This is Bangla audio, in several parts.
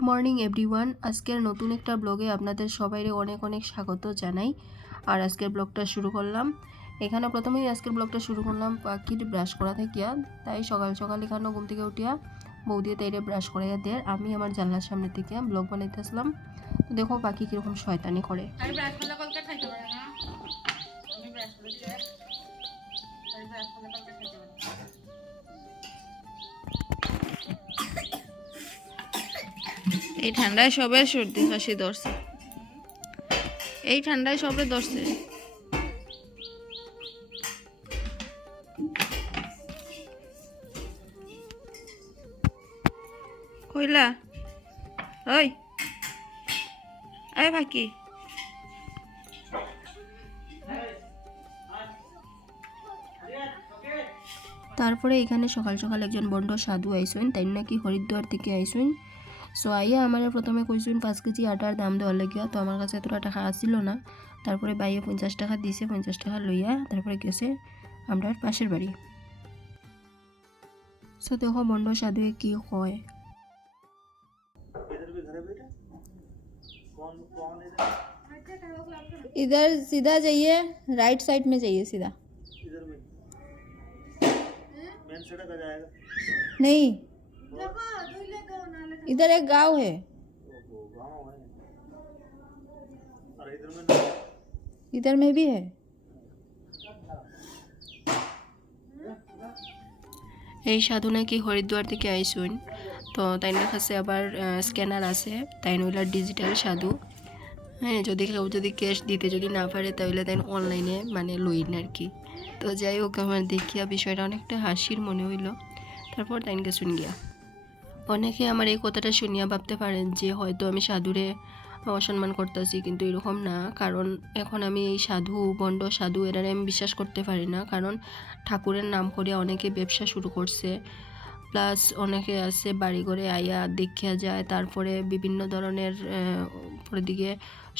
Good morning everyone. আজকের নতুন একটা ব্লগে আপনাদের সবাইকে অনেক অনেক স্বাগত জানাই। আর আজকের ব্লগটা শুরু করলাম এখানে প্রথমেই আজকের ব্লগটা শুরু করলাম পাখির ব্রাশ করা থেকে। তাই সকাল সকাল এখানে ঘুম থেকে উঠিয়া বৌদি তাইরে ব্রাশ করাইয়া দেয়, আমি আমার জানলার সামনে থেকে ব্লগ বানাইতে আসলাম। তো দেখো পাখি কিরকম শয়তানি করে। এই ঠান্ডায় সবের সর্দি কাশি ধরছে, এই ঠান্ডায় সবে ধরছে। কইলা ওই আয় ফাঁকি তারপরে এখানে সকাল সকাল একজন বন্ড সাধু আইসুন, তাই নাকি হরিদ্বার থেকে আইসুন। সো আইয়া আমার প্রথমে কইসুন 5 কেজি আটার দাম দেওয়ার লাগিয়া। তো আমার কাছে এতটা টাকা আসছিল না। তারপরে বাইয়ে 50 টাকা দিছে, 50 টাকা লইয়া তারপরে গেছে আমরা পাশের বাড়ি। সো দেখো বন্ড সাধুয়ে কি কয়। इधर सीधा जाइए, राइट साइड में जाइए सीधा। नहीं, इधर एक गांव है, इधर में भी है। এই সাধু নাকি হরিদ্বার থেকে আইসুন। তো তাইনের কাছে আবার স্ক্যানার আছে, তাই নইলার ডিজিটাল সাধু। হ্যাঁ, যদি কেউ যদি ক্যাশ দিতে যদি না পারে তাহলে তাই অনলাইনে মানে লইন আর কি। তো যাই হোক, আমার দেখিয়া বিষয়টা অনেকটা হাসির মনে হইল। তারপর তাইনকে শুন গিয়া অনেকে আমার এই কথাটা শুনিয়া ভাবতে পারেন যে হয়তো আমি সাধুরে অসম্মান করতেছি, কিন্তু এরকম না। কারণ এখন আমি এই সাধু বন্ড সাধু এরা আমি বিশ্বাস করতে পারি না। কারণ ঠাকুরের নাম করিয়া অনেকে ব্যবসা শুরু করছে, প্লাস অনেকে আছে বাড়ি ঘরে আইয়া দেখিয়া যায়, তারপরে বিভিন্ন ধরনের পরের দিকে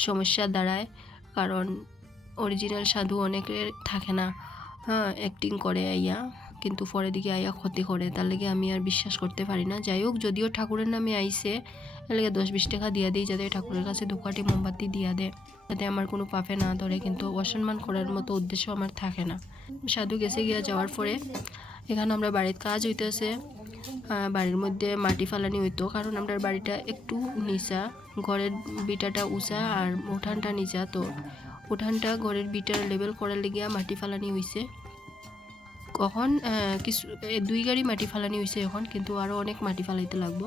সমস্যা দাঁড়ায়। কারণ অরিজিনাল সাধু অনেকের থাকে না, হ্যাঁ, অ্যাক্টিং করে আইয়া, কিন্তু পরের দিকে আইয়া ক্ষতি করে। তার লেগে আমি আর বিশ্বাস করতে পারি না। যাই হোক, যদিও ঠাকুরের নামে আইসে, তার লেগে 10-20 টাকা দিয়া দিই, যাতে ঠাকুরের কাছে ধূপকাঠি মোমবাতি দিয়া দেয়, যাতে আমার কোনো পাপে না ধরে। কিন্তু অসম্মান করার মতো উদ্দেশ্য আমার থাকে না। সাধু গেছে গিয়া যাওয়ার পরে এখানে আমরা বাড়ির কাজ হইতেছে। বাড়ির মধ্যে মাটি ফালানি হইতো, কারণ আমরা বাড়িটা একটু নিচা, ঘরের বিটাটা উঁচা আর উঠানটা নিচা। তো উঠানটা ঘরের বিটার লেভেল করার লেগিয়া মাটি ফালানি হইছে। কখন কিছু 2 গাড়ি মাটি ফালানি হয়েছে এখন, কিন্তু আরও অনেক মাটি ফালাইতে লাগবো।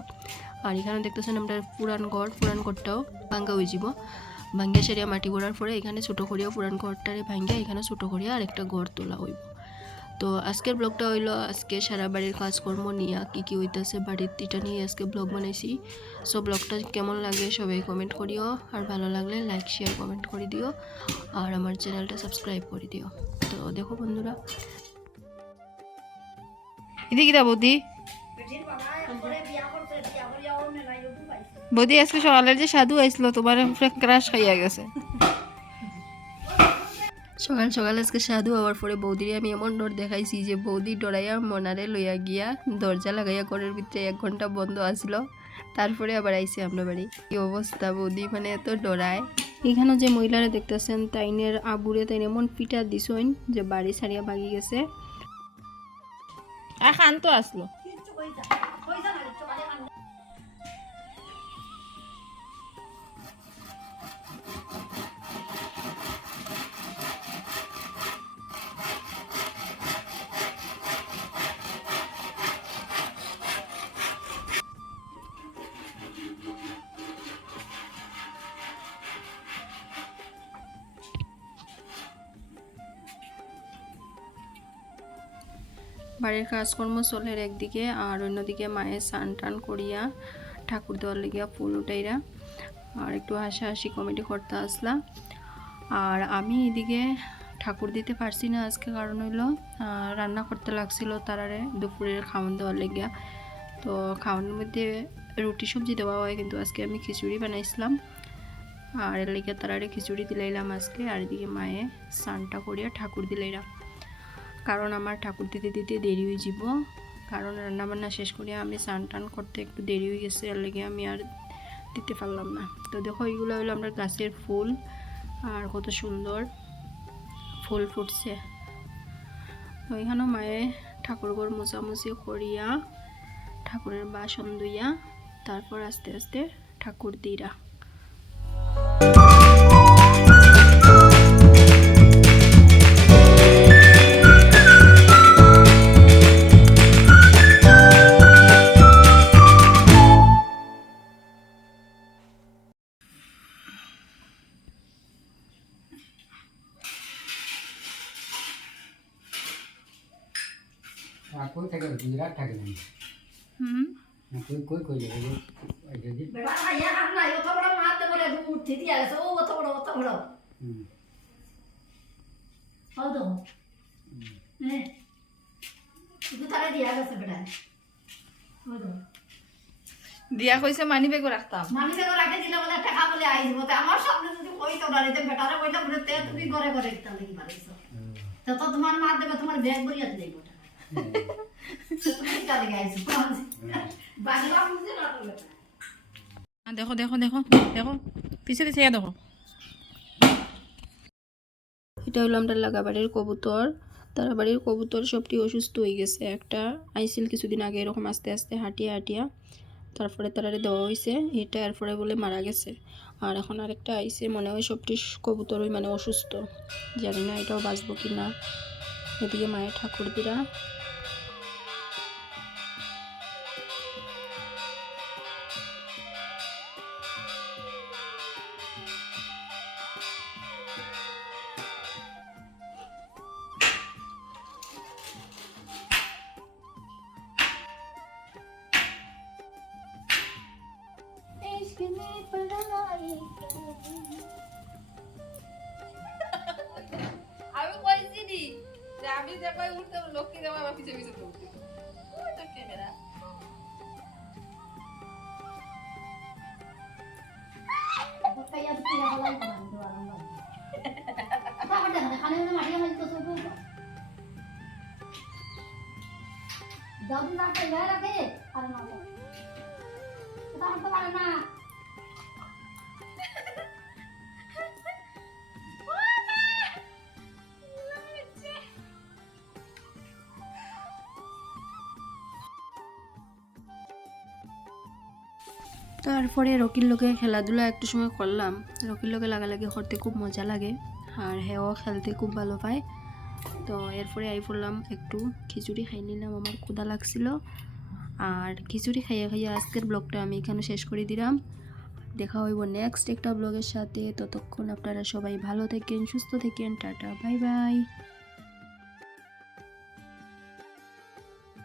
আর এখানে দেখতেছেন আমরা পুরান ঘরটাও ভাঙ্গা হয়ে যাব। ভাঙ্গিয়া সেরিয়া মাটি ভরার পরে এখানে ছোটো করিয়া পুরান ঘরটারে ভাঙ্গিয়া এখানে ছোটো করিয়া আরেকটা ঘর তোলা হইব। তো আজকের ব্লগটা হইলো আজকে সারা বাড়ির কাজকর্ম নিয়ে কী কী হইতেছে বাড়ির, এটা নিয়ে আজকে ব্লগ বানাইছি। সো ব্লগটা কেমন লাগে সবাই কমেন্ট করিও, আর ভালো লাগলে লাইক শেয়ার কমেন্ট করে দিও, আর আমার চ্যানেলটা সাবস্ক্রাইব করে দিও। তো দেখো বন্ধুরা, এদিকে দা বৌদি, বৌদি আজকে সকালের যে সাধু আইছিল তোমার ক্রাশ খাইয়া গেছে। সকাল সকাল আজকে সাধু হওয়ার পরে বৌদিরে আমি এমন ডর দেখাইছি যে বৌদি ডরাইয়া মনারে লইয়া গিয়া দরজা লাগাইয়া ঘরের ভিতরে 1 ঘন্টা বন্ধ আসিল। তারপরে আবার আইসি আমরা বাড়ি। কি অবস্থা, বৌদি মানে এত ডরায়। এখানে যে মহিলারা দেখতেছেন তাইনের আবুরে তাই এমন পিঠা দিছইন যে বাড়ি ছাড়িয়া ভাগি গেছে। খান তো আসলো। বাড়ির কাজকর্ম চলের একদিকে, আর অন্যদিকে মায়ের স্নান টান করিয়া ঠাকুর দেওয়ার লেগিয়া ফুল উঠাইরা আর একটু হাসাহাসি কমেডি করতে আসলাম। আর আমি এদিকে ঠাকুর দিতে পারছি না আজকে, কারণ হইলো রান্না করতে লাগছিল তারারে দুপুরের খাওয়ান দেওয়ার লেগিয়া। তো খাওয়ানোর মধ্যে রুটি সবজি দেওয়া হয়, কিন্তু আজকে আমি খিচুড়ি বানাইছিলাম, আর এর লেগে তারারে খিচুড়ি দিলাইলাম আজকে। আর এদিকে মায়ে স্নানটা করিয়া ঠাকুর দিলাইলাম, কারণ আমার ঠাকুর দিতে দিতে দেরি হয়ে যাব। কারণ রান্নাবান্না শেষ করিয়া আমি স্নান টান করতে একটু দেরি হয়ে গেছে, এর লেগে আমি আর দিতে পারলাম না। তো দেখো এইগুলো হলো আমরা গাছের ফুল, আর কত সুন্দর ফুল ফুটছে। তো এখানেও মায়ে ঠাকুরঘর মোছামুছি করিয়া ঠাকুরের বাসন ধুইয়া তারপর আস্তে আস্তে ঠাকুর দিরা। कोई থাকে গুজরাট থাকে না कोई जाएगा बेटा भैया हम ना यो तो बड़ा मार दे बोले दूर थी दिया सो वो तो बड़ा हो दो ने तू तारे दिया से बेटा हो दो দিয়া কইছে মানি বেগ রাখতাম मामी से को राखे दिले बोले টাকা বলে আইছ বতে আমার সামনে যদি কই তো রাতে বেটারে কইলা বলে তে তুমি ঘরে ঘরে একটা লাগি পারিছ তো তোমার মার দেবে তোমার ব্যাগ ভরিয়া দিলে বেটা তুমি তারে গাইছ বাংলা বুঝে না বলে দেখো দেখো দেখো দেখো পিছে পিছে দেখো। এটা হলো আমরা লাগাবাড়ির কবুতর। তারা বাড়ির কবুতর সবটি অসুস্থ হয়ে গেছে। একটা আইছিল কিছুদিন আগে এরকম আস্তে আস্তে হাঁটিয়া হাঁটিয়া, তারপরে তারারে দেওয়া হয়েছে এটা, এরপরে বলে মারা গেছে। আর এখন আরেকটা আইছে, মনে হয় সবটি কবুতরই মানে অসুস্থ, জানি না এটাও বাঁচবো কি না। এদিকে মায়ের ঠাকুর দিরা। আমি কইছি নি যে আমি যে কই উঠতে লক্ষ্মী দেওয়া আমার পিছে পিছে উঠতে ওই তো ক্যামেরা कया पिया बोला ना तो आराम लगे आता बड़ा खाने में मारिया हल तो सब दादू ना के ले रखे अरे ना तो मारे ना তারপরে রকির লোকে খেলাধুলা একটু সময় করলাম। রকির লোকে লাগালাগি করতে খুব মজা লাগে, আর হেও খেলতে খুব ভালো পায়। তো এরপরে আই পড়লাম একটু খিচুড়ি খাই নিলাম, আমার ক্ষুধা লাগছিল। আর খিচুড়ি খাইয়ে খাইয়ে আজকের ব্লগটা আমি এখানে শেষ করে দিলাম। দেখা হইব নেক্সট একটা ব্লগের সাথে। ততক্ষণ আপনারা সবাই ভালো থাকেন, সুস্থ থাকেন। Tata, bye bye.